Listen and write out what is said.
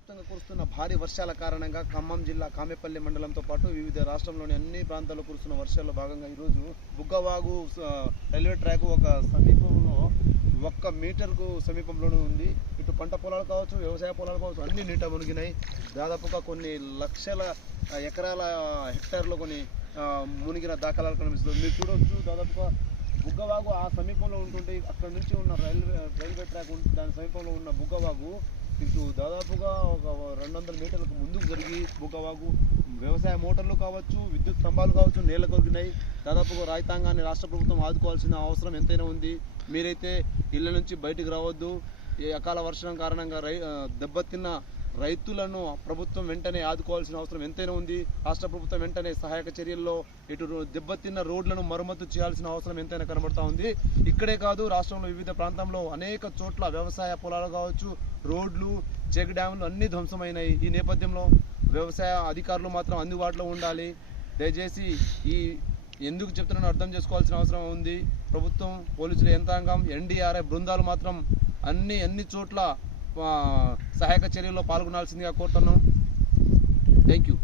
వ్యాప్తంగా కురుస్తున్న భారీ వర్షాల కారణంగా ఖమ్మం జిల్లా కామెపల్లి మండలంతో పాటు వివిధ రాష్ట్రంలోని అన్ని ప్రాంతాల్లో కురుస్తున్న వర్షాల్లో భాగంగా ఈరోజు బుగ్గవాగు రైల్వే ట్రాక్ ఒక సమీపంలో 1 మీటర్కు సమీపంలోనే ఉంది. ఇటు పంట పొలాలు కావచ్చు, వ్యవసాయ పొలాలు కావచ్చు, అన్ని నీట మునిగినాయి. దాదాపుగా కొన్ని లక్షల ఎకరాల హెక్టార్లో కొన్ని మునిగిన దాఖలాలు కనిపిస్తుంది. మీరు చూడవచ్చు, దాదాపుగా బుగ్గవాగు ఆ సమీపంలో ఉంటుంటే అక్కడ నుంచి ఉన్న రైల్వే ట్రాక్ దాని సమీపంలో ఉన్న బుగ్గవాగు ఇటు దాదాపుగా ఒక 200 మీటర్లకు ముందుకు జరిగి బుగ్గవాగు వ్యవసాయ మోటార్లు కావచ్చు, విద్యుత్ స్తంభాలు కావచ్చు నేల కొరిగినాయి. దాదాపుగా రైతాంగాన్ని రాష్ట్ర ప్రభుత్వం ఆదుకోవాల్సిన అవసరం ఎంతైనా ఉంది. మీరైతే ఇళ్ళ నుంచి బయటికి రావద్దు. ఈ అకాల వర్షం కారణంగా దెబ్బతిన్న రైతులను ప్రభుత్వం వెంటనే ఆదుకోవాల్సిన అవసరం ఎంతైనా ఉంది. రాష్ట్ర ప్రభుత్వం వెంటనే సహాయక చర్యల్లో ఇటు దెబ్బతిన్న రోడ్లను మరమ్మతు చేయాల్సిన అవసరం ఎంతైనా కనబడతా ఉంది. ఇక్కడే కాదు, రాష్ట్రంలో వివిధ ప్రాంతంలో అనేక చోట్ల వ్యవసాయ పొలాలు కావచ్చు, రోడ్లు, చెక్ డ్యాములు అన్నీ ధ్వంసమైనాయి. ఈ నేపథ్యంలో వ్యవసాయ అధికారులు మాత్రం అందుబాటులో ఉండాలి. దయచేసి ఈ ఎందుకు చెప్తున్నానో అర్థం చేసుకోవాల్సిన అవసరం ఉంది. ప్రభుత్వం, పోలీసుల యంత్రాంగం, ఎన్డీఆర్ఎఫ్ బృందాలు మాత్రం అన్ని చోట్ల సహాయక చర్యల్లో పాల్గొనాల్సిందిగా కోరుతున్నాం. Thank you.